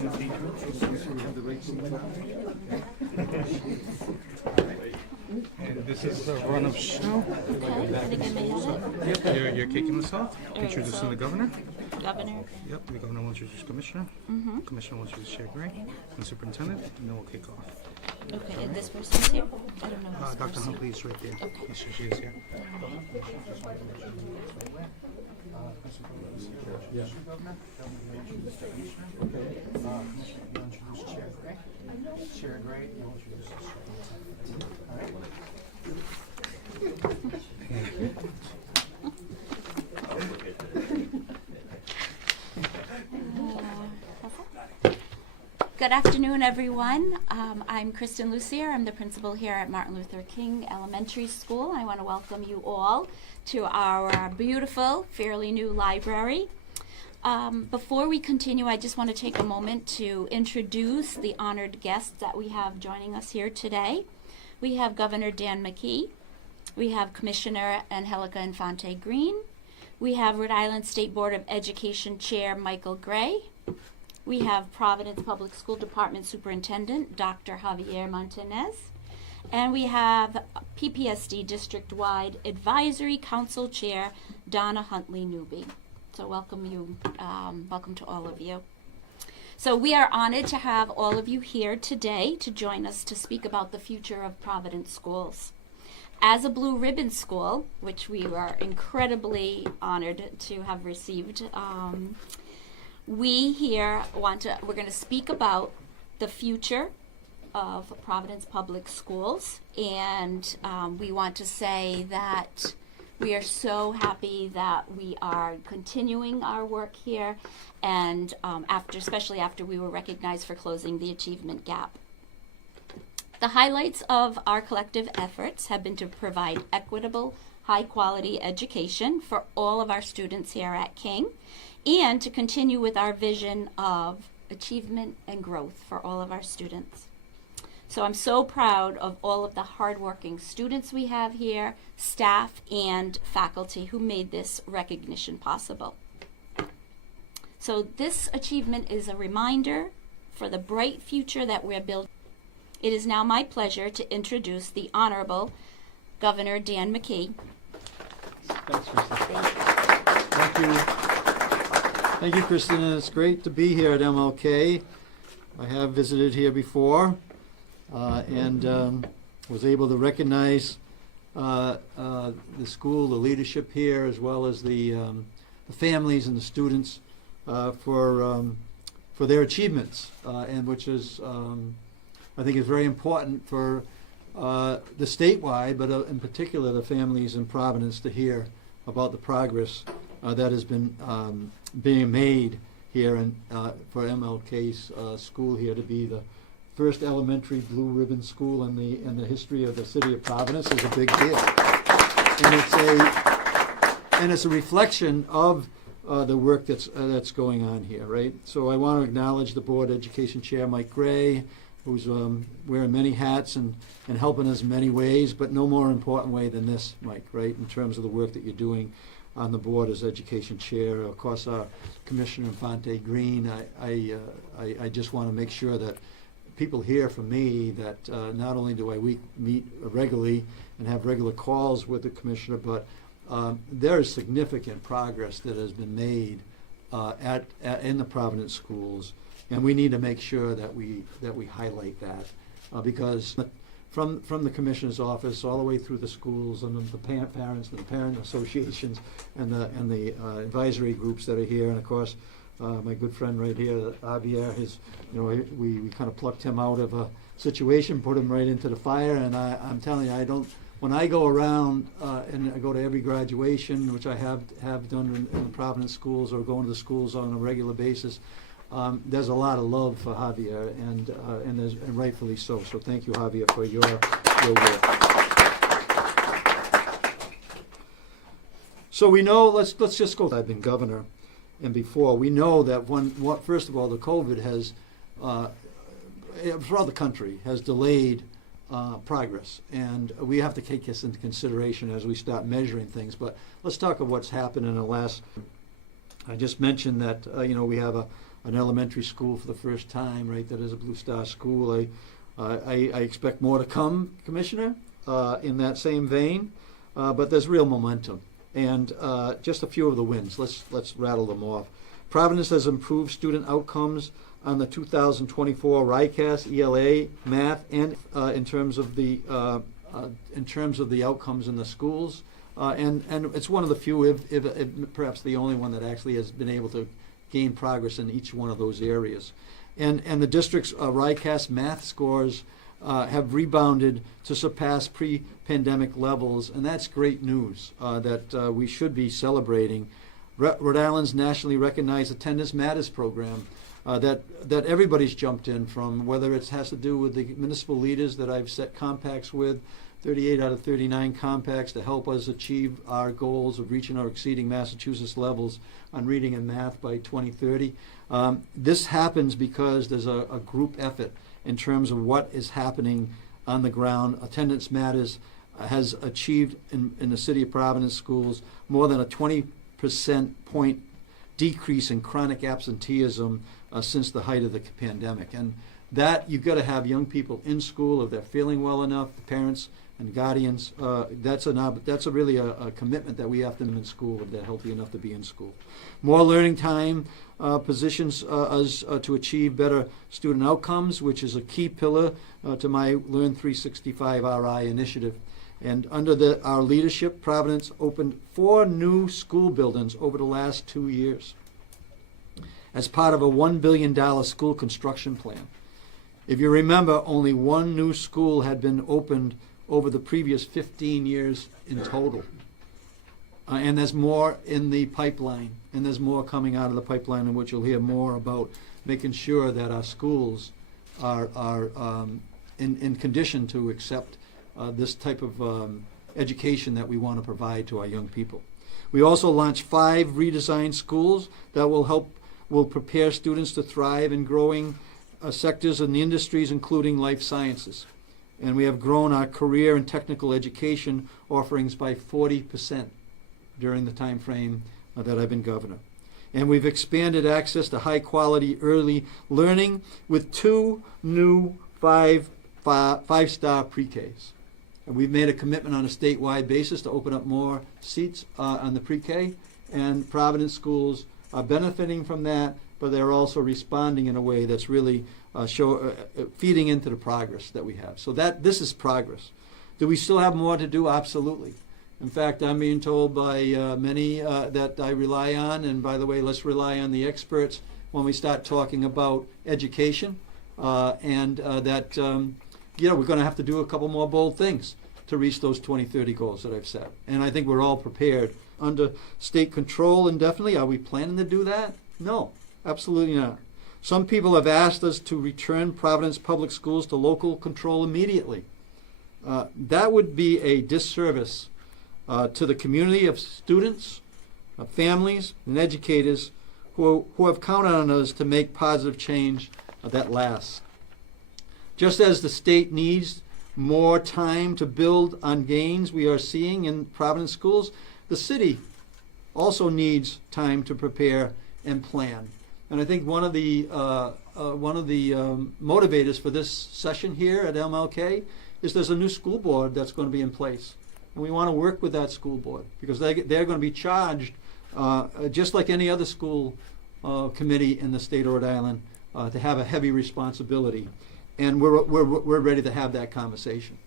And this is the run-up show. Yep, you're kicking us off. Introducing the governor. Governor. Yep, the governor will introduce commissioner. Commissioner will introduce Chair Gray and superintendent, and then we'll kick off. Okay, and this person's here? I don't know. This Dr. person. Huntley is right there. Okay. Yes, she is here. Yeah. Okay. You'll introduce Chair Gray. Chair Gray, you'll introduce the superintendent. All right. Good afternoon, everyone. I'm Kristen Lucier. I'm the principal here at Martin Luther King Elementary School. I want to welcome you all to our beautiful, fairly new library. Before we continue, I just want to take a moment to introduce the honored guests that we have joining us here today. We have Governor Dan McKee. We have Commissioner Angelica Infante Green. We have Rhode Island State Board of Education Chair Michael Gray. We have Providence Public School Department Superintendent Dr. Javier Montanez. And we have PPSD District-Wide Advisory Council Chair Donna Huntley Newby. So welcome to all of you. So we are honored to have all of you here today to join us to speak about the future of Providence schools. As a Blue Ribbon School, which we are incredibly honored to have received, we here we're going to speak about the future of Providence Public Schools, and we want to say that we are so happy that we are continuing our work here, and especially after we were recognized for closing the achievement gap. The highlights of our collective efforts have been to provide equitable, high-quality education for all of our students here at King, and to continue with our vision of achievement and growth for all of our students. So I'm so proud of all of the hardworking students we have here, staff, and faculty who made this recognition possible. So this achievement is a reminder for the bright future that we're building. It is now my pleasure to introduce the Honorable Governor Dan McKee. Thanks, Kristen. Thank you. Thank you, Kristen. It's great to be here at MLK. I have visited here before and was able to recognize the school, the leadership here, as well as the families and the students for their achievements, and which is I think is very important for the statewide, but in particular the families in Providence to hear about the progress that has been being made here for MLK's school here to be the first elementary blue ribbon school in the history of the city of Providence is a big deal, and it's a reflection of the work that's going on here, right? So I want to acknowledge the Board Education Chair Mike Gray, who's wearing many hats and helping us in many ways, but no more important way than this, Mike, right, in terms of the work that you're doing on the board as education chair. Of course, Commissioner Infante Green, I just want to make sure that people hear from me that not only do I meet regularly and have regular calls with the commissioner, but there is significant progress that has been made in the Providence schools. And we need to make sure that we highlight that because from the commissioner's office all the way through the schools and the parents and the parent associations and the advisory groups that are here, and of course my good friend right here, Javier, we kind of plucked him out of a situation, put him right into the fire, and I'm telling you, when I go around and I go to every graduation, which I have done in the Providence schools or going to the schools on a regular basis. There's a lot of love for Javier, and rightfully so. So thank you, Javier, for your work. So we know. Let's just go. I've been governor, and before we know that first of all, the COVID has throughout the country has delayed progress, and we have to take this into consideration as we start measuring things. But let's talk of what's happened in the last. I just mentioned that we have an elementary school for the first time, right, that is a Blue Star school. I expect more to come, Commissioner, in that same vein, but there's real momentum. And just a few of the wins. Let's rattle them off. Providence has improved student outcomes on the 2024 RICAS, ELA, math, and in terms of the outcomes in the schools. And it's one of the few, if perhaps the only one, that actually has been able to gain progress in each one of those areas. And the district's RICAS math scores have rebounded to surpass pre-pandemic levels, and that's great news that we should be celebrating. Rhode Island's nationally recognized Attendance Matters program that everybody's jumped in from, whether it has to do with the municipal leaders that I've set compacts with, 38 out of 39 compacts to help us achieve our goals of reaching or exceeding Massachusetts levels on reading and math by 2030. This happens because there's a group effort in terms of what is happening on the ground. Attendance Matters has achieved in the City of Providence schools more than a 20% point decrease in chronic absenteeism since the height of the pandemic. And that, you've got to have young people in school if they're feeling well enough, the parents and guardians. That's really a commitment that we have to them in school if they're healthy enough to be in school. More learning time positions us to achieve better student outcomes, which is a key pillar to my Learn 365 RI initiative. And under our leadership, Providence opened 4 new school buildings over the last 2 years as part of a $1 billion school construction plan. If you remember, only 1 new school had been opened over the previous 15 years in total. And there's more in the pipeline, and there's more coming out of the pipeline, in which you'll hear more about making sure that our schools are in condition to accept this type of education that we want to provide to our young people. We also launched 5 redesigned schools that will prepare students to thrive in growing sectors in the industries, including life sciences. And we have grown our career and technical education offerings by 40% during the time frame that I've been governor. And we've expanded access to high-quality early learning with 2 new five-star pre-Ks. And we've made a commitment on a statewide basis to open up more seats on the pre-K, and Providence schools are benefiting from that, but they're also responding in a way that's really feeding into the progress that we have. So this is progress. Do we still have more to do? Absolutely. In fact, I'm being told by many that I rely on, and by the way, let's rely on the experts when we start talking about education, and that we're going to have to do a couple more bold things to reach those 2030 goals that I've set. And I think we're all prepared under state control indefinitely. Are we planning to do that? No, absolutely not. Some people have asked us to return Providence Public Schools to local control immediately. That would be a disservice to the community of students, families, and educators who have counted on us to make positive change that lasts. Just as the state needs more time to build on gains we are seeing in Providence schools, the city also needs time to prepare and plan. And I think one of the motivators for this session here at MLK is there's a new school board that's going to be in place. And we want to work with that school board because they're going to be charged, just like any other school committee in the state of Rhode Island, to have a heavy responsibility. And we're ready to have that conversation.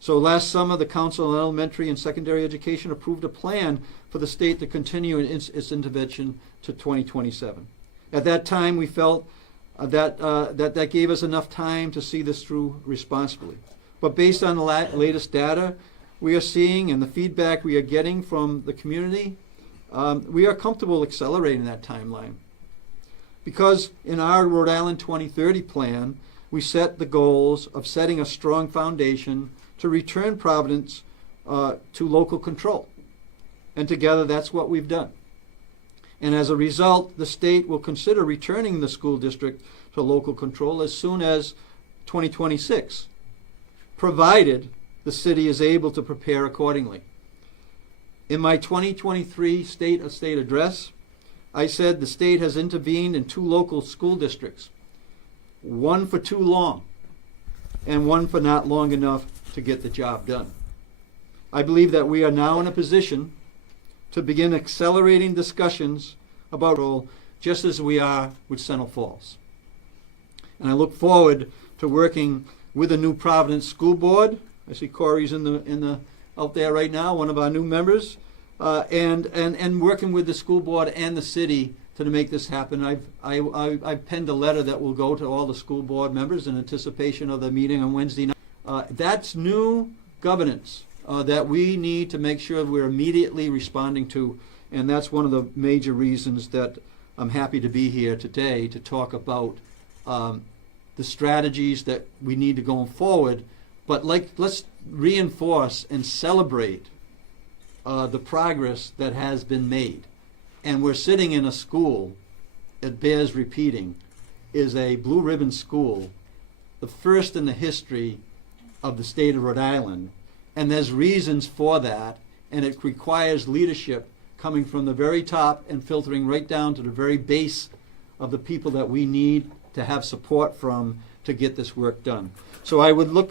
So last summer, the Council on Elementary and Secondary Education approved a plan for the state to continue its intervention to 2027. At that time, we felt that gave us enough time to see this through responsibly. But based on the latest data we are seeing and the feedback we are getting from the community, we are comfortable accelerating that timeline. Because in our Rhode Island 2030 plan, we set the goals of setting a strong foundation to return Providence to local control. And together, that's what we've done. And as a result, the state will consider returning the school district to local control as soon as 2026, provided the city is able to prepare accordingly. In my 2023 State of State address, I said the state has intervened in 2 local school districts, one for too long and one for not long enough to get the job done. I believe that we are now in a position to begin accelerating discussions about role, just as we are with Central Falls. And I look forward to working with the new Providence School Board. I see Corey's out there right now, one of our new members, and working with the school board and the city to make this happen. I've penned a letter that will go to all the school board members in anticipation of the meeting on Wednesday night. That's new governance that we need to make sure we're immediately responding to, and that's one of the major reasons that I'm happy to be here today to talk about the strategies that we need to go forward. But let's reinforce and celebrate the progress that has been made. And we're sitting in a school, it bears repeating, is a blue ribbon school, the first in the history of the state of Rhode Island. And there's reasons for that, and it requires leadership coming from the very top and filtering right down to the very base of the people that we need to have support from to get this work done. So I would look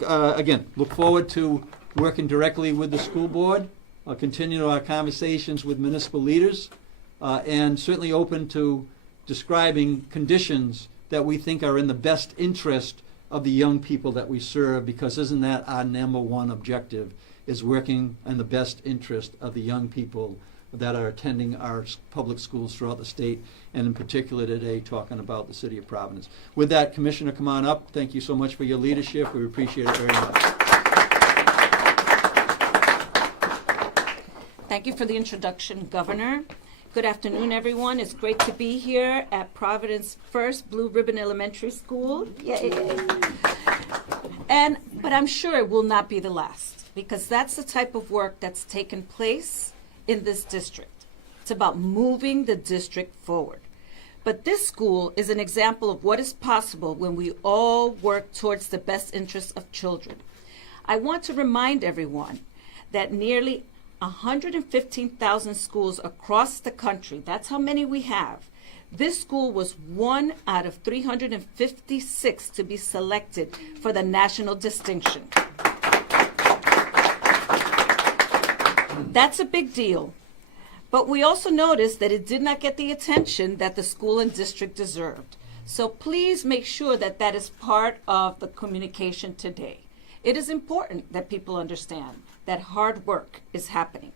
forward to working directly with the school board, continue our conversations with municipal leaders, and certainly open to describing conditions that we think are in the best interest of the young people that we serve, because isn't that our number one objective, is working in the best interest of the young people that are attending our public schools throughout the state, and in particular today talking about the city of Providence. With that, Commissioner, come on up. Thank you so much for your leadership. We appreciate it very much. Thank you for the introduction, Governor. Good afternoon, everyone. It's great to be here at Providence First Blue Ribbon Elementary School. Yay. But I'm sure it will not be the last, because that's the type of work that's taken place in this district. It's about moving the district forward. But this school is an example of what is possible when we all work towards the best interests of children. I want to remind everyone that nearly 115,000 schools across the country, that's how many we have. This school was one out of 356 to be selected for the national distinction. That's a big deal. But we also noticed that it did not get the attention that the school and district deserved. So please make sure that that is part of the communication today. It is important that people understand that hard work is happening.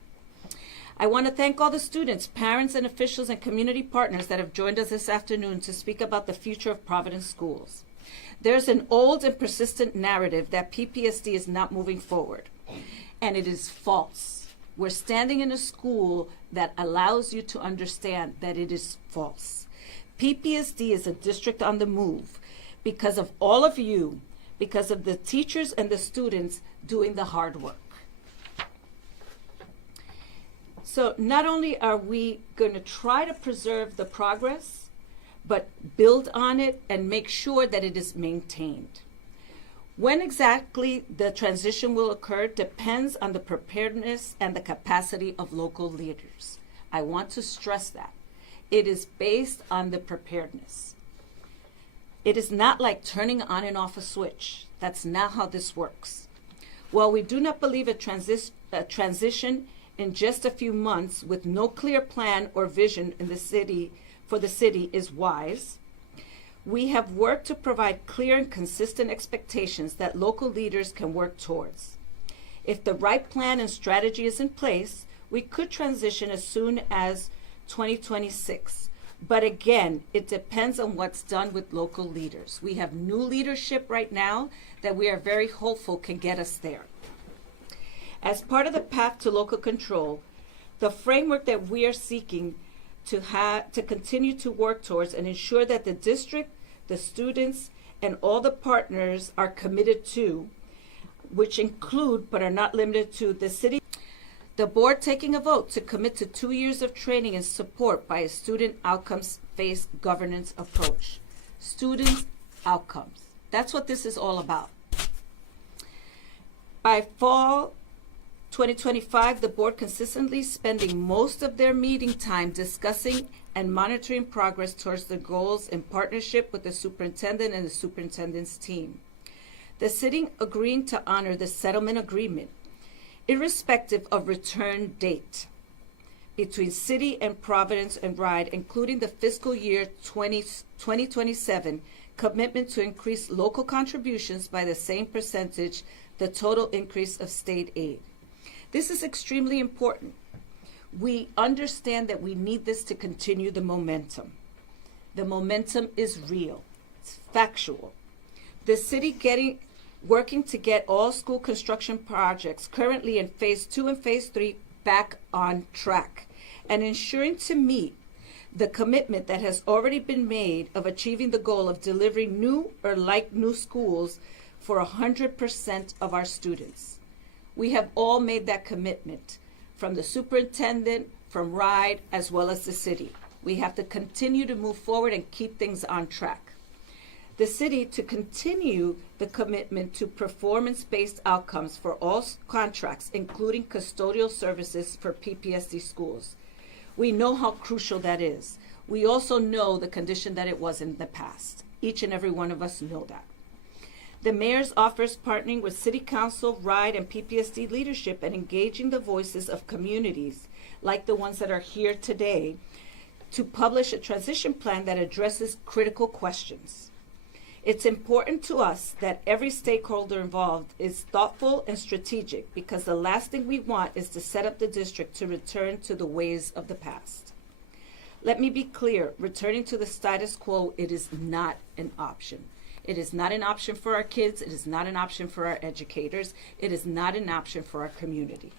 I want to thank all the students, parents, and officials and community partners that have joined us this afternoon to speak about the future of Providence schools. There's an old and persistent narrative that PPSD is not moving forward, and it is false. We're standing in a school that allows you to understand that it is false. PPSD is a district on the move because of all of you, because of the teachers and the students doing the hard work. So not only are we going to try to preserve the progress, but build on it and make sure that it is maintained. When exactly the transition will occur depends on the preparedness and the capacity of local leaders. I want to stress that. It is based on the preparedness. It is not like turning on and off a switch. That's not how this works. While we do not believe a transition in just a few months with no clear plan or vision in the city for the city is wise, we have worked to provide clear and consistent expectations that local leaders can work towards. If the right plan and strategy is in place, we could transition as soon as 2026. But again, it depends on what's done with local leaders. We have new leadership right now that we are very hopeful can get us there. As part of the path to local control, the framework that we are seeking to continue to work towards and ensure that the district, the students, and all the partners are committed to, which include but are not limited to the city. The board taking a vote to commit to 2 years of training and support by a student outcomes-based governance approach. Student outcomes. That's what this is all about. By fall 2025, the board consistently spending most of their meeting time discussing and monitoring progress towards the goals in partnership with the superintendent and the superintendent's team. The city agreeing to honor the settlement agreement, irrespective of return date, between City and Providence and RIDE, including the fiscal year 2027 commitment to increase local contributions by the same percentage, the total increase of state aid. This is extremely important. We understand that we need this to continue the momentum. The momentum is real. It's factual. The city working to get all school construction projects currently in phase 2 and phase 3 back on track, and ensuring to meet the commitment that has already been made of achieving the goal of delivering new or like new schools for 100% of our students. We have all made that commitment, from the superintendent, from RIDE, as well as the city. We have to continue to move forward and keep things on track. The city to continue the commitment to performance-based outcomes for all contracts, including custodial services for PPSD schools. We know how crucial that is. We also know the condition that it was in the past. Each and every one of us know that. The mayor's office partnering with City Council, RIDE, and PPSD leadership and engaging the voices of communities like the ones that are here today to publish a transition plan that addresses critical questions. It's important to us that every stakeholder involved is thoughtful and strategic, because the last thing we want is to set up the district to return to the ways of the past. Let me be clear, returning to the status quo, it is not an option. It is not an option for our kids. It is not an option for our educators. It is not an option for our community.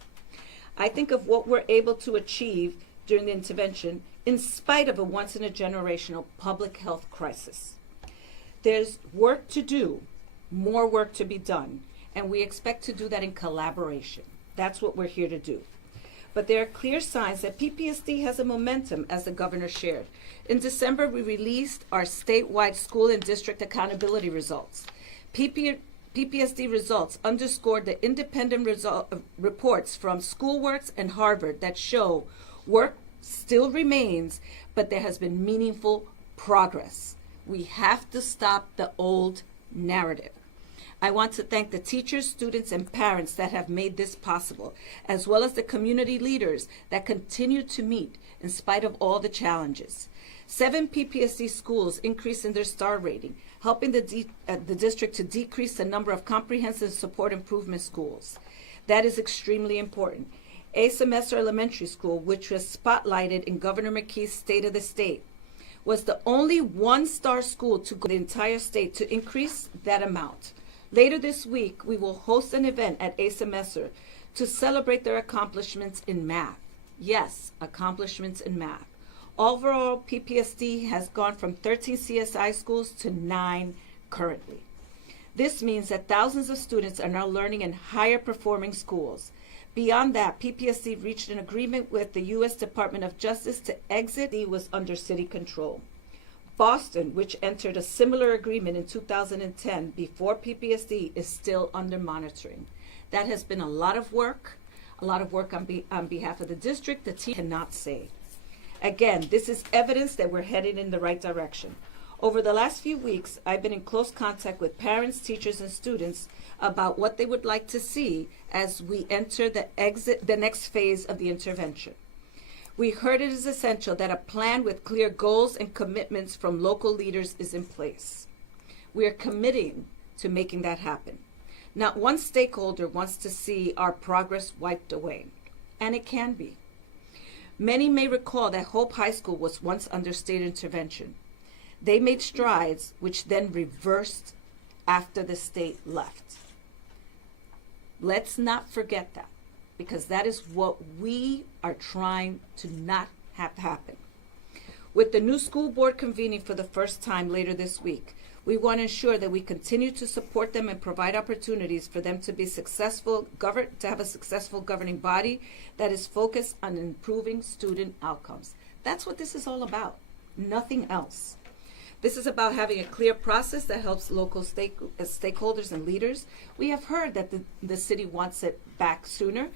I think of what we're able to achieve during the intervention in spite of a once-in-a-generational public health crisis. There's work to do, more work to be done, and we expect to do that in collaboration. That's what we're here to do. But there are clear signs that PPSD has a momentum, as the governor shared. In December, we released our statewide school and district accountability results. PPSD results underscored the independent reports from SchoolWorks and Harvard that show work still remains, but there has been meaningful progress. We have to stop the old narrative. I want to thank the teachers, students, and parents that have made this possible, as well as the community leaders that continue to meet in spite of all the challenges. 7 PPSD schools increased in their star rating, helping the district to decrease the number of comprehensive support improvement schools. That is extremely important. Asa Messer Elementary School, which was spotlighted in Governor McKee's State of the State, was the only 1-star school to go the entire state to increase that amount. Later this week, we will host an event at Asa Messer to celebrate their accomplishments in math. Yes, accomplishments in math. Overall, PPSD has gone from 13 CSI schools to 9 currently. This means that thousands of students are now learning in higher performing schools. Beyond that, PPSD reached an agreement with the U.S. Department of Justice to exit. It was under city control. Boston, which entered a similar agreement in 2010 before PPSD, is still under monitoring. That has been a lot of work on behalf of the district. The team cannot say. Again, this is evidence that we're headed in the right direction. Over the last few weeks, I've been in close contact with parents, teachers, and students about what they would like to see as we enter the next phase of the intervention. We heard it is essential that a plan with clear goals and commitments from local leaders is in place. We are committing to making that happen. Not one stakeholder wants to see our progress wiped away, and it can be. Many may recall that Hope High School was once under state intervention. They made strides, which then reversed after the state left. Let's not forget that, because that is what we are trying to not have happen. With the new school board convening for the first time later this week, we want to ensure that we continue to support them and provide opportunities for them to be successful, to have a successful governing body that is focused on improving student outcomes. That's what this is all about, nothing else. This is about having a clear process that helps local stakeholders and leaders. We have heard that the city wants it back sooner.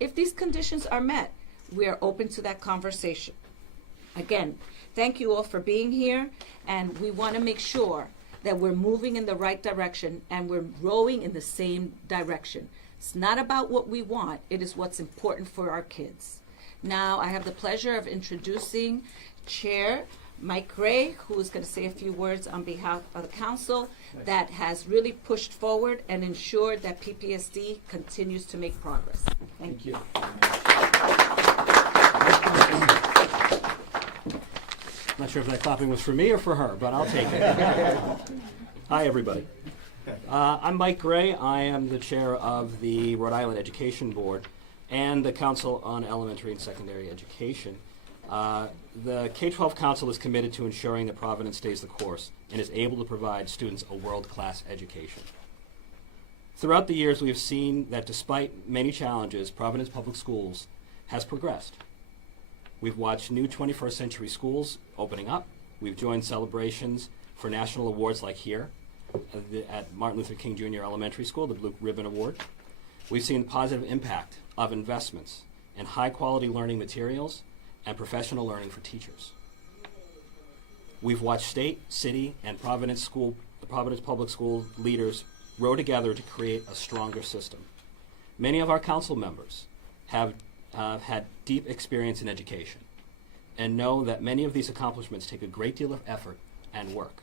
If these conditions are met, we are open to that conversation. Again, thank you all for being here, and we want to make sure that we're moving in the right direction and we're rowing in the same direction. It's not about what we want, it is what's important for our kids. Now, I have the pleasure of introducing Chair Mike Gray, who is going to say a few words on behalf of the council that has really pushed forward and ensured that PPSD continues to make progress. Thank you. Not sure if that clapping was for me or for her, but I'll take it. Hi, everybody. I'm Mike Gray. I am the chair of the Rhode Island Education Board and the Council on Elementary and Secondary Education. The K-12 Council is committed to ensuring that Providence stays the course and is able to provide students a world-class education. Throughout the years, we have seen that despite many challenges, Providence Public Schools has progressed. We've watched new 21st century schools opening up. We've joined celebrations for national awards like here at Martin Luther King Jr. Elementary School, the Blue Ribbon Award. We've seen the positive impact of investments in high quality learning materials and professional learning for teachers. We've watched state, city, and Providence Public School leaders row together to create a stronger system. Many of our council members have had deep experience in education and know that many of these accomplishments take a great deal of effort and work.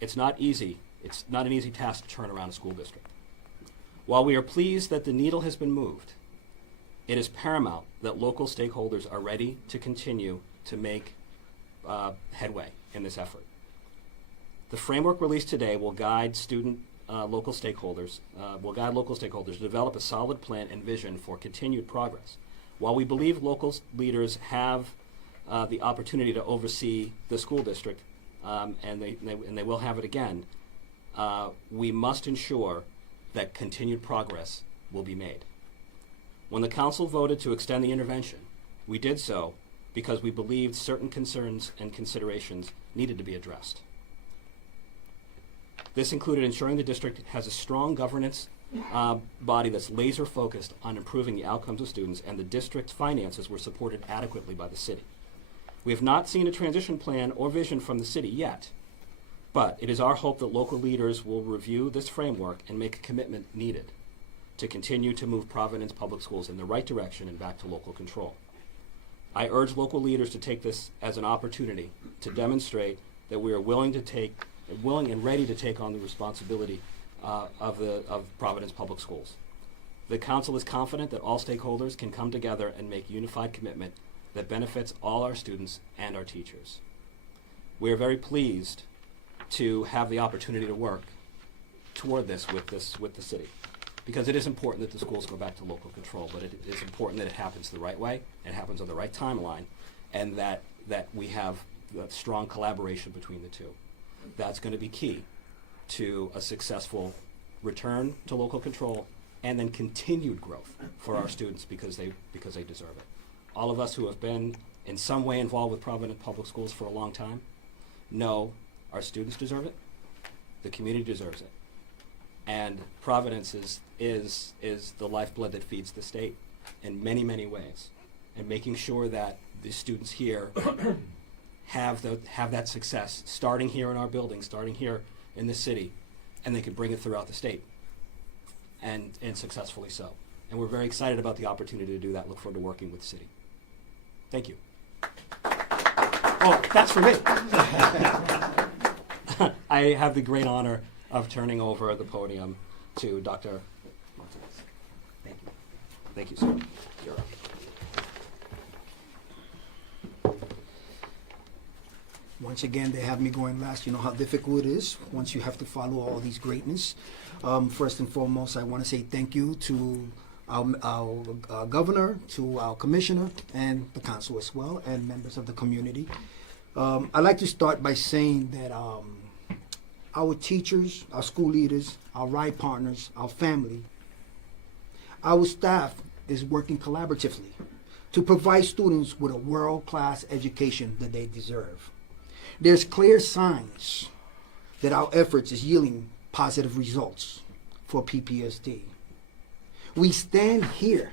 It's not easy. It's not an easy task to turn around a school district. While we are pleased that the needle has been moved, it is paramount that local stakeholders are ready to continue to make headway in this effort. The framework released today will guide local stakeholders to develop a solid plan and vision for continued progress. While we believe local leaders have the opportunity to oversee the school district, and they will have it again, we must ensure that continued progress will be made. When the council voted to extend the intervention, we did so because we believed certain concerns and considerations needed to be addressed. This included ensuring the district has a strong governance body that's laser focused on improving the outcomes of students, and the district's finances were supported adequately by the city. We have not seen a transition plan or vision from the city yet, but it is our hope that local leaders will review this framework and make a commitment needed to continue to move Providence Public Schools in the right direction and back to local control. I urge local leaders to take this as an opportunity to demonstrate that we are willing and ready to take on the responsibility of Providence Public Schools. The council is confident that all stakeholders can come together and make unified commitment that benefits all our students and our teachers. We are very pleased to have the opportunity to work toward this with the city, because it is important that the schools go back to local control, but it is important that it happens the right way, it happens on the right timeline, and that we have a strong collaboration between the two. That's going to be key to a successful return to local control and then continued growth for our students because they deserve it. All of us who have been in some way involved with Providence Public Schools for a long time know our students deserve it, the community deserves it, and Providence is the lifeblood that feeds the state in many, many ways, and making sure that the students here have that success, starting here in our building, starting here in the city, and they can bring it throughout the state, and successfully so. And we're very excited about the opportunity to do that. Look forward to working with the city. Thank you. Oh, that's for me. I have the great honor of turning over the podium to Dr. Martinez. Thank you. Thank you, sir. You're up. Once again, they have me going last. You know how difficult it is once you have to follow all these greatness. First and foremost, I want to say thank you to our governor, to our commissioner, and the council as well, and members of the community. I'd like to start by saying that our teachers, our school leaders, our ride partners, our family, our staff is working collaboratively to provide students with a world-class education that they deserve. There's clear signs that our efforts is yielding positive results for PPSD. We stand here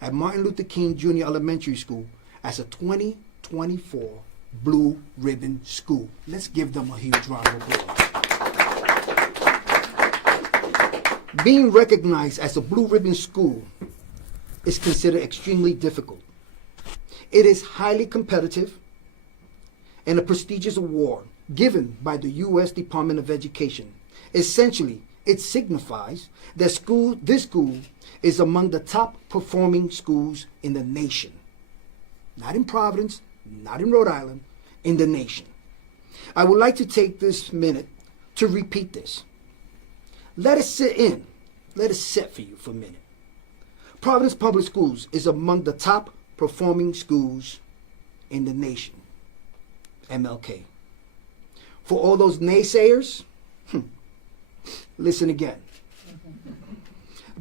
at Martin Luther King Jr. Elementary School as a 2024 Blue Ribbon School. Let's give them a huge round of applause. Being recognized as a Blue Ribbon School is considered extremely difficult. It is highly competitive and a prestigious award given by the U.S. Department of Education. Essentially, it signifies that this school is among the top performing schools in the nation. Not in Providence, not in Rhode Island, in the nation. I would like to take this minute to repeat this. Let it sit for you for a minute. Providence Public Schools is among the top performing schools in the nation. MLK. For all those naysayers, listen again.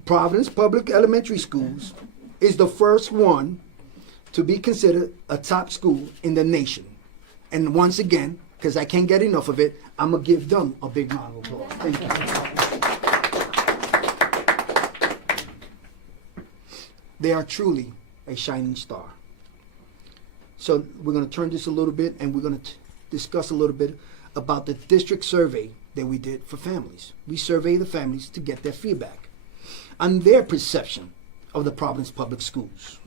Providence Public Elementary Schools is the first one to be considered a top school in the nation. And once again, because I can't get enough of it, I'm going to give them a big round of applause. Thank you. They are truly a shining star. So we're going to turn this a little bit, and we're going to discuss a little bit about the district survey that we did for families. We surveyed the families to get their feedback on their perception of the Providence Public Schools.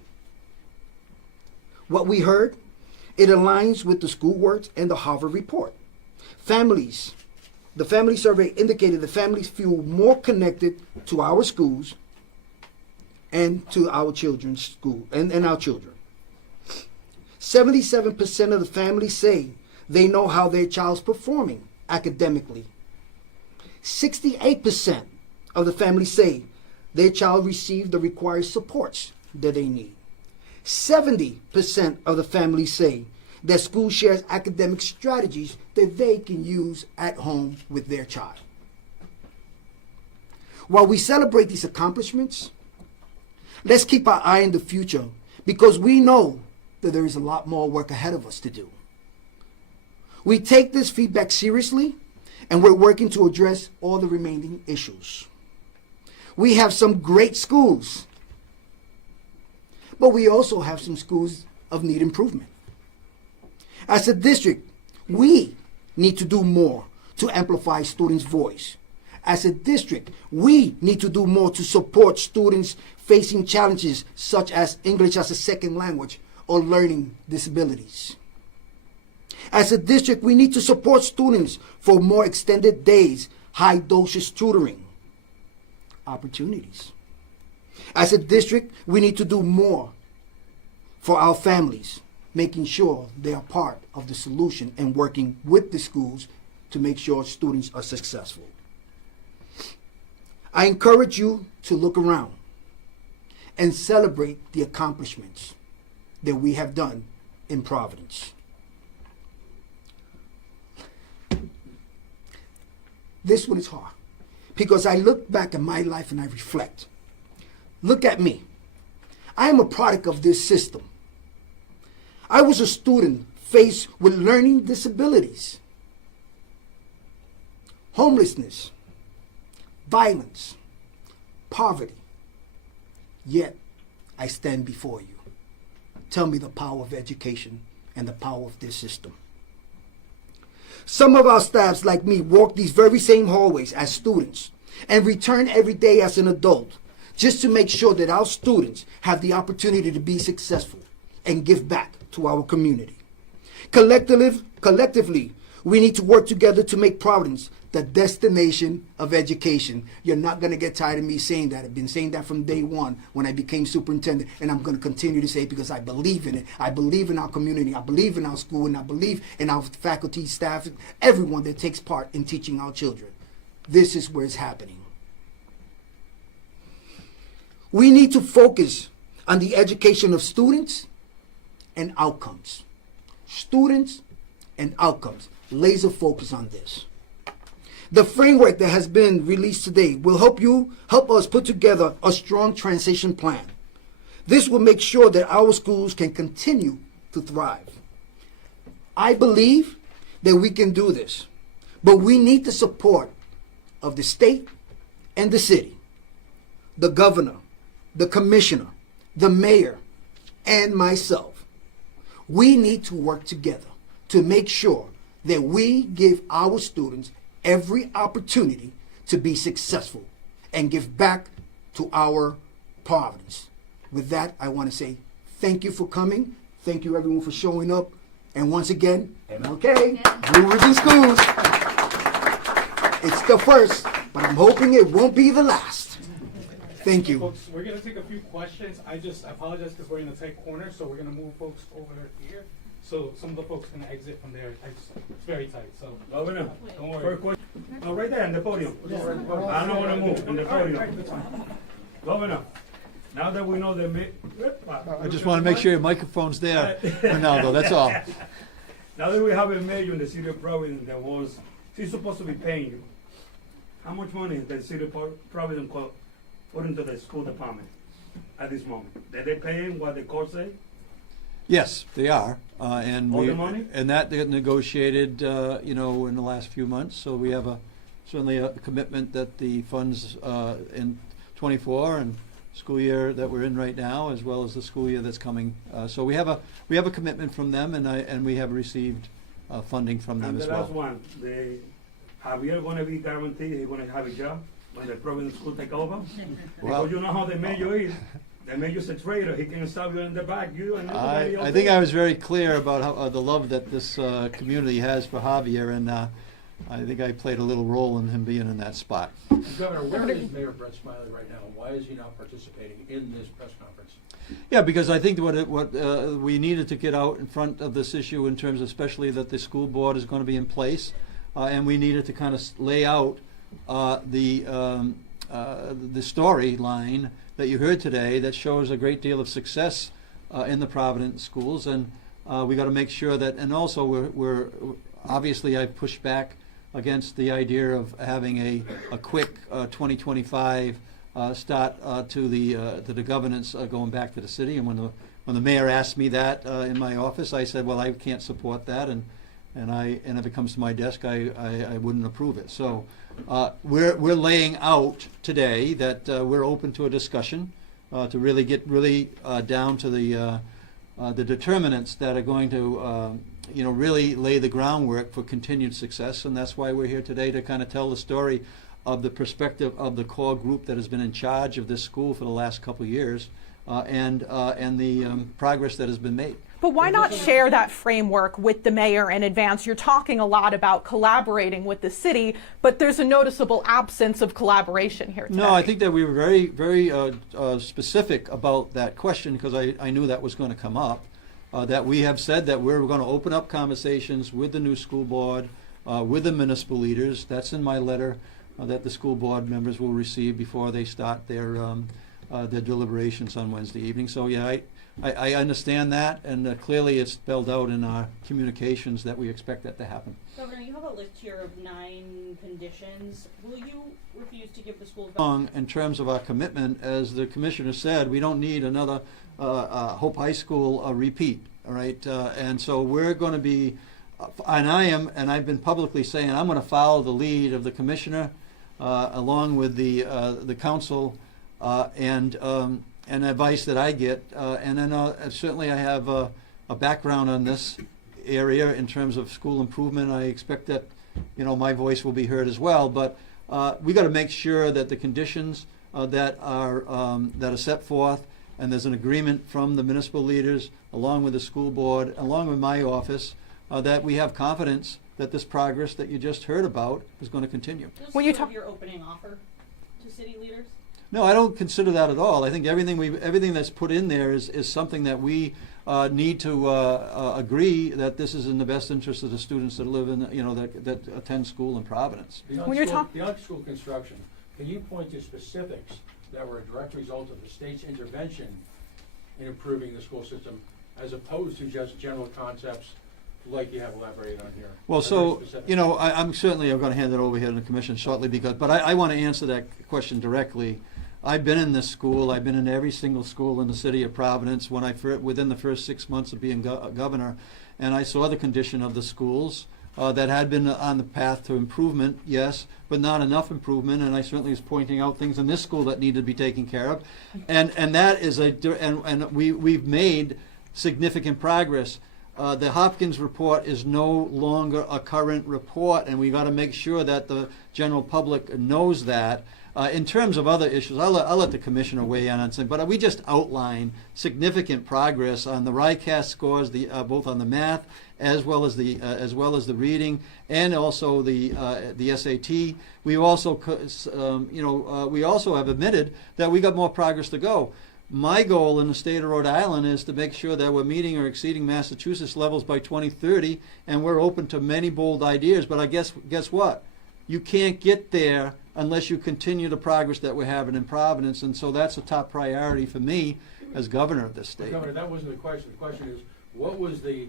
What we heard, it aligns with the school works and the Harvard report. The family survey indicated that families feel more connected to our schools and to our children's school and our children. 77% of the families say they know how their child's performing academically. 68% of the families say their child received the required supports that they need. 70% of the families say that school shares academic strategies that they can use at home with their child. While we celebrate these accomplishments, let's keep our eye on the future because we know that there is a lot more work ahead of us to do. We take this feedback seriously and we're working to address all the remaining issues. We have some great schools, but we also have some schools of need improvement. As a district, we need to do more to amplify students' voice. As a district, we need to do more to support students facing challenges such as English as a second language or learning disabilities. As a district, we need to support students for more extended days, high dosage tutoring opportunities. As a district, we need to do more for our families, making sure they are part of the solution and working with the schools to make sure students are successful. I encourage you to look around and celebrate the accomplishments that we have done in Providence. This one is hard because I look back at my life and I reflect. Look at me. I am a product of this system. I was a student faced with learning disabilities, homelessness, violence, poverty. Yet, I stand before you. Tell me the power of education and the power of this system. Some of our staffs, like me, walk these very same hallways as students and return every day as an adult just to make sure that our students have the opportunity to be successful and give back to our community. Collectively, we need to work together to make Providence the destination of education. You're not going to get tired of me saying that. I've been saying that from day one when I became superintendent, and I'm going to continue to say it because I believe in it. I believe in our community. I believe in our school, and I believe in our faculty, staff, everyone that takes part in teaching our children. This is where it's happening. We need to focus on the education of students and outcomes. Students and outcomes. Laser focus on this. The framework that has been released today will help us put together a strong transition plan. This will make sure that our schools can continue to thrive. I believe that we can do this, but we need the support of the state and the city, the governor, the commissioner, the mayor, and myself, we need to work together to make sure that we give our students every opportunity to be successful and give back to our Providence. With that, I want to say thank you for coming. Thank you, everyone, for showing up. And once again, MLK, Blue Ribbon Schools. It's the first, but I'm hoping it won't be the last. Thank you. Folks, we're going to take a few questions. I apologize because we're in a tight corner, so we're going to move folks over here. So some of the folks can exit from there. It's very tight, so Governor, don't worry. first question. No, right there in the podium. I don't want to move in the podium. Governor, now that we know the I just want to make sure your microphone's there, Ronaldo, that's all. Now that we have a mayor in the city of Providence that was, she's supposed to be paying you. How much money is the city of Providence put into the school department at this moment? Are they paying what the court say? Yes, they are, and All the money? and that got negotiated, in the last few months. So we have certainly a commitment that the funds in 24 and school year that we're in right now, as well as the school year that's coming. So we have a commitment from them, and we have received funding from them And as the well. last one, Javier going to be guaranteed he's going to have a job when the Providence school take over? Well- Because you know how the mayor is. The mayor's a traitor. He can stab you in the back. You and everybody else. I think I was very clear about how, the love that this community has for Javier, and I think I played a little role in him being in that spot. Governor, where is Mayor Brett Smiley right now? Why is he not participating in this press conference? Yeah, because I think what we needed to get out in front of this issue in terms of especially that the school board is going to be in place, and we needed to kind of lay out the storyline that you heard today that shows a great deal of success in the Providence schools, and we got to make sure that, and also we're obviously I pushed back against the idea of having a quick 2025 start to the governance going back to the city. And when the mayor asked me that in my office, I said, well, I can't support that, and if it comes to my desk, I wouldn't approve it. So we're laying out today that we're open to a discussion to really get down to the determinants that are going to really lay the groundwork for continued success, and that's why we're here today to kind of tell the story of the perspective of the core group that has been in charge of this school for the last couple of years, and the progress that has been made. But why not share that framework with the mayor in advance? You're talking a lot about collaborating with the city, but there's a noticeable absence of collaboration here today. No, I think that we were very, very specific about that question because I knew that was going to come up. That we have said that we're going to open up conversations with the new school board, with the municipal leaders. That's in my letter that the school board members will receive before they start their deliberations on Wednesday evening. So yeah, I understand that, and clearly it's spelled out in our communications that we expect that to happen. Governor, you have a list here of 9 conditions. Will you refuse to give the schools In terms of our commitment, as the commissioner said, we don't need another Hope High School repeat, all right? And so we're going to be, and I've been publicly saying I'm going to follow the lead of the commissioner along with the council and advice that I get, and then certainly I have a background on this area in terms of school improvement. I expect that my voice will be heard as well. But we got to make sure that the conditions that are set forth, and there's an agreement from the municipal leaders, along with the school board, along with my office, that we have confidence that this progress that you just heard about is going to continue. When you talk your opening offer to city leaders? No, I don't consider that at all. I think everything that's put in there is something that we need to agree that this is in the best interest of the students that live in, that attend school in Providence. Beyond school construction, can you point to specifics that were a direct result of the state's intervention in improving the school system, as opposed to just general concepts like you have elaborated on here? Well, so, I'm certainly going to hand it over here to the commission shortly, but I want to answer that question directly. I've been in this school. I've been in every single school in the city of Providence within the first 6 months of being governor, and I saw the condition of the schools that had been on the path to improvement, yes, but not enough improvement, and I certainly was pointing out things in this school that needed to be taken care of. And that is we've made significant progress. The Hopkins report is no longer a current report, and we got to make sure that the general public knows that. In terms of other issues, I'll let the commissioner weigh in on something, but we just outline significant progress on the RICAS scores, both on the math as well as the reading, and also the SAT. We also, we also have admitted that we got more progress to go. My goal in the state of Rhode Island is to make sure that we're meeting or exceeding Massachusetts levels by 2030, and we're open to many bold ideas. But I guess what? You can't get there unless you continue the progress that we're having in Providence, and so that's a top priority for me as governor of this state. Governor, that wasn't the question. The question is, what was the,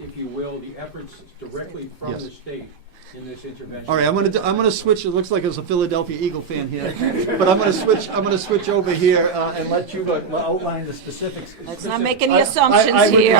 if you will, the efforts directly from Yes. the state in this intervention? All right, I'm gonna switch. It looks like there's a Philadelphia Eagle fan here, but I'm gonna switch over here and let you outline the specifics. Let's not make any assumptions here.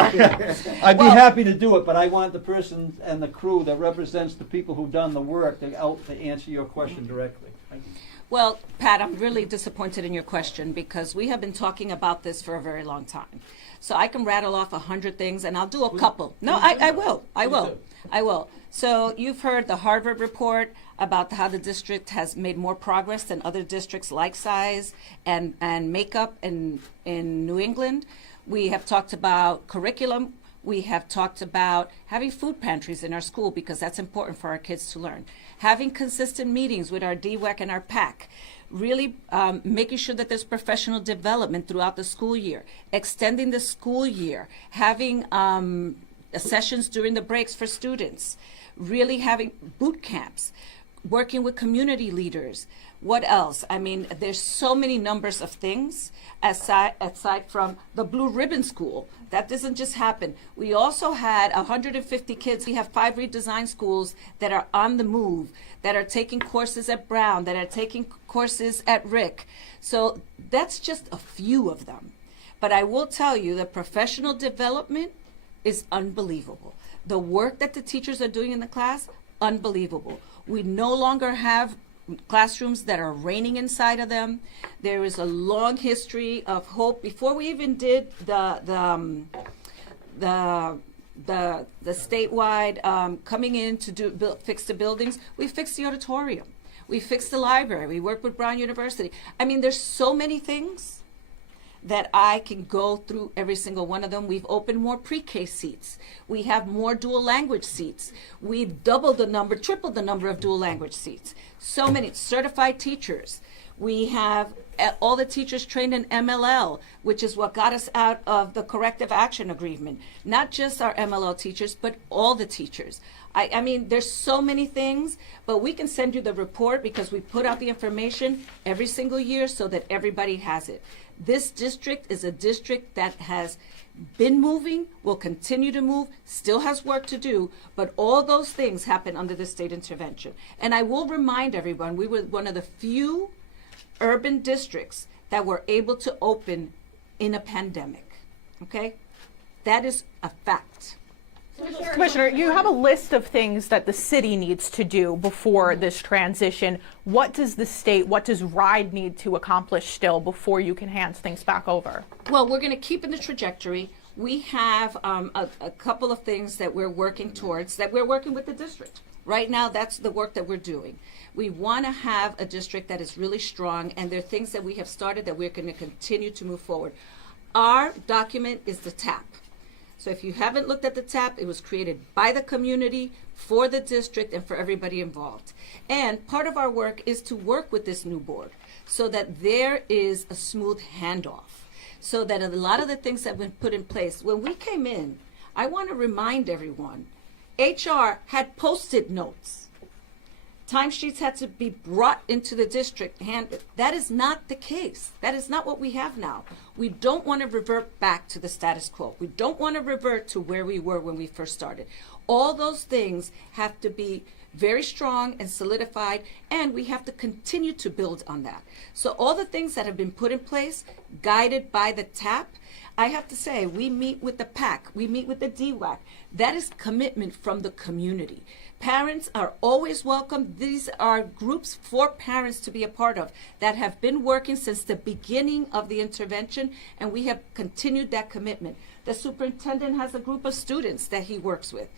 I'd be happy to do it, but I want the person and the crew that represents the people who've done the work to answer your question directly. Thank you. Well, Pat, I'm really disappointed in your question because we have been talking about this for a very long time. So I can rattle off 100 things, and I'll do a couple. No, I will. So you've heard the Harvard report about how the district has made more progress than other districts like size and makeup in New England. We have talked about curriculum. We have talked about having food pantries in our school because that's important for our kids to learn. Having consistent meetings with our DWEC and our PAC. Really making sure that there's professional development throughout the school year. Extending the school year. Having sessions during the breaks for students. Really having boot camps. Working with community leaders. What else? I mean, there's so many numbers of things aside from the Blue Ribbon School. That doesn't just happen. We also had 150 kids. We have 5 redesigned schools that are on the move, that are taking courses at Brown, that are taking courses at Rick. So that's just a few of them. But I will tell you the professional development is unbelievable. The work that the teachers are doing in the class, unbelievable. We no longer have classrooms that are raining inside of them. There is a long history of hope. Before we even did the statewide coming in to fix the buildings, we fixed the auditorium. We fixed the library. We worked with Brown University. I mean, there's so many things that I can go through every single one of them. We've opened more pre-K seats. We have more dual language seats. We've tripled the number of dual language seats. So many certified teachers. We have all the teachers trained in MLL, which is what got us out of the corrective action agreement. Not just our MLL teachers, but all the teachers. I mean, there's so many things, but we can send you the report because we put out the information every single year so that everybody has it. This district is a district that has been moving, will continue to move, still has work to do, but all those things happen under the state intervention. And I will remind everyone, we were one of the few urban districts that were able to open in a pandemic, okay? That is a fact. Commissioner, you have a list of things that the city needs to do before this transition. What does the state, what does RIDE need to accomplish still before you can hand things back over? Well, we're going to keep in the trajectory. We have a couple of things that we're working towards, that we're working with the district. Right now, that's the work that we're doing. We want to have a district that is really strong, and there are things that we have started that we're going to continue to move forward. Our document is the TAP. So if you haven't looked at the TAP, it was created by the community, for the district, and for everybody involved. And part of our work is to work with this new board so that there is a smooth handoff, so that a lot of the things that have been put in place, when we came in, I want to remind everyone, HR had Post-it notes. Timesheets had to be brought into the district. That is not the case. That is not what we have now. We don't want to revert back to the status quo. We don't want to revert to where we were when we first started. All those things have to be very strong and solidified, and we have to continue to build on that. So all the things that have been put in place, guided by the TAP, I have to say, we meet with the PAC, we meet with the DWAC. That is commitment from the community. Parents are always welcome. These are groups for parents to be a part of that have been working since the beginning of the intervention, and we have continued that commitment. The superintendent has a group of students that he works with.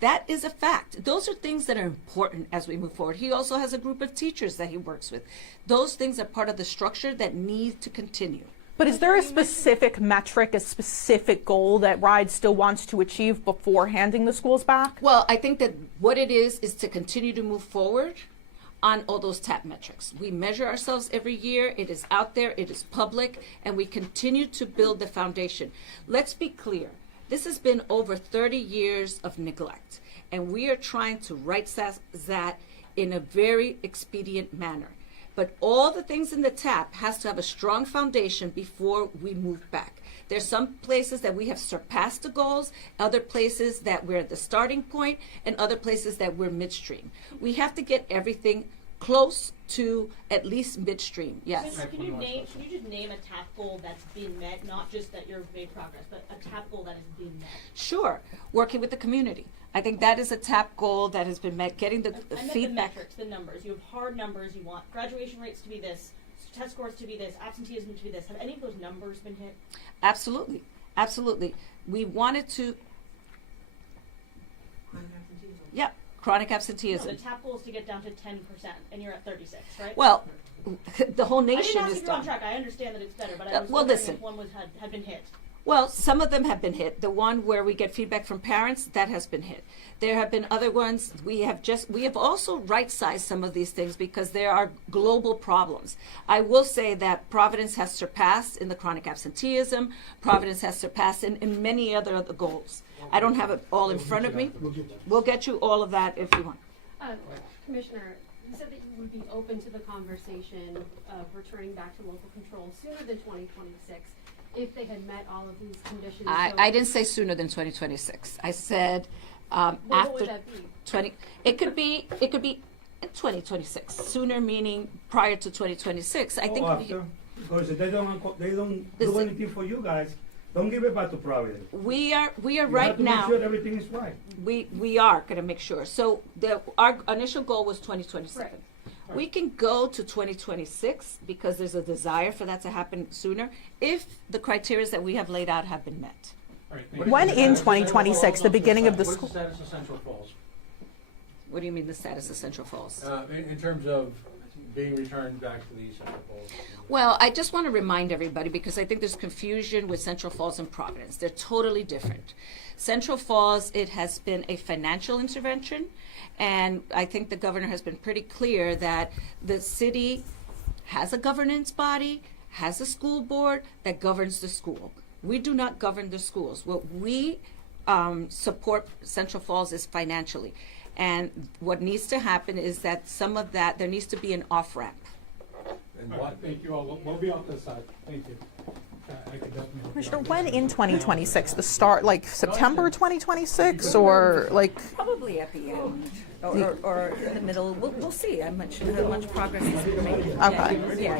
That is a fact. Those are things that are important as we move forward. He also has a group of teachers that he works with. Those things are part of the structure that need to continue. But is there a specific metric, a specific goal that RIDE still wants to achieve before handing the schools back? Well, I think that what it is to continue to move forward on all those TAP metrics. We measure ourselves every year. It is out there, it is public, and we continue to build the foundation. Let's be clear. This has been over 30 years of neglect, and we are trying to right that in a very expedient manner. But all the things in the TAP has to have a strong foundation before we move back. There's some places that we have surpassed the goals, other places that we're at the starting point, and other places that we're midstream. We have to get everything close to at least midstream, yes. Can you just name a TAP goal that's been met, not just that you've made progress, but a TAP goal that is being met? Sure, working with the community. I think that is a TAP goal that has been met, getting the I meant feedback. the metrics, the numbers. You have hard numbers. You want graduation rates to be this, test scores to be this, absenteeism to be this. Have any of those numbers been hit? Absolutely, absolutely. We wanted to, yeah, chronic No, absenteeism. the TAP goal is to get down to 10%, and you're at 36, right? Well, the whole I didn't nation ask is if you're on done. track. I understand that it's better, but I was well, wondering listen. if one had been hit. Well, some of them have been hit. The one where we get feedback from parents, that has been hit. There have been other ones. We have also right-sized some of these things because there are global problems. I will say that Providence has surpassed in the chronic absenteeism. Providence has surpassed in many other goals. I don't have it all in front of me. We'll get you all of that if you want. Commissioner, you said that you would be open to the conversation of returning back to local control sooner than 2026 if they had met all of these conditions. I didn't say sooner than 2026. I said What after would that be? 20. It could be in 2026. Sooner meaning prior to 2026. I think. After, because if they don't do Listen. anything for you guys, don't give it back to Providence. We are You right have to now. make sure everything is right. We are going to make sure. So our initial goal was 2027. Right. We can go to 2026 because there's a desire for that to happen sooner if the criteria that we have laid out have been met. All right, thank you. When in 2026, the beginning of the What school? is the status of Central Falls? What do you mean the status of Central Falls? In terms of being returned back to the Central Falls? Well, I just want to remind everybody because I think there's confusion with Central Falls and Providence. They're totally different. Central Falls, it has been a financial intervention, and I think the governor has been pretty clear that the city has a governance body, has a school board that governs the school. We do not govern the schools. What we support Central Falls is financially. And what needs to happen is that some of that, there needs to be an off-ramp. And what? Thank you all. We'll be off this side. Thank you. I could definitely. Commissioner, when in 2026? The start, like September 2026, or like? Probably at the end, or in the middle. We'll see. I'm not sure how much progress is being made. Okay. Yeah,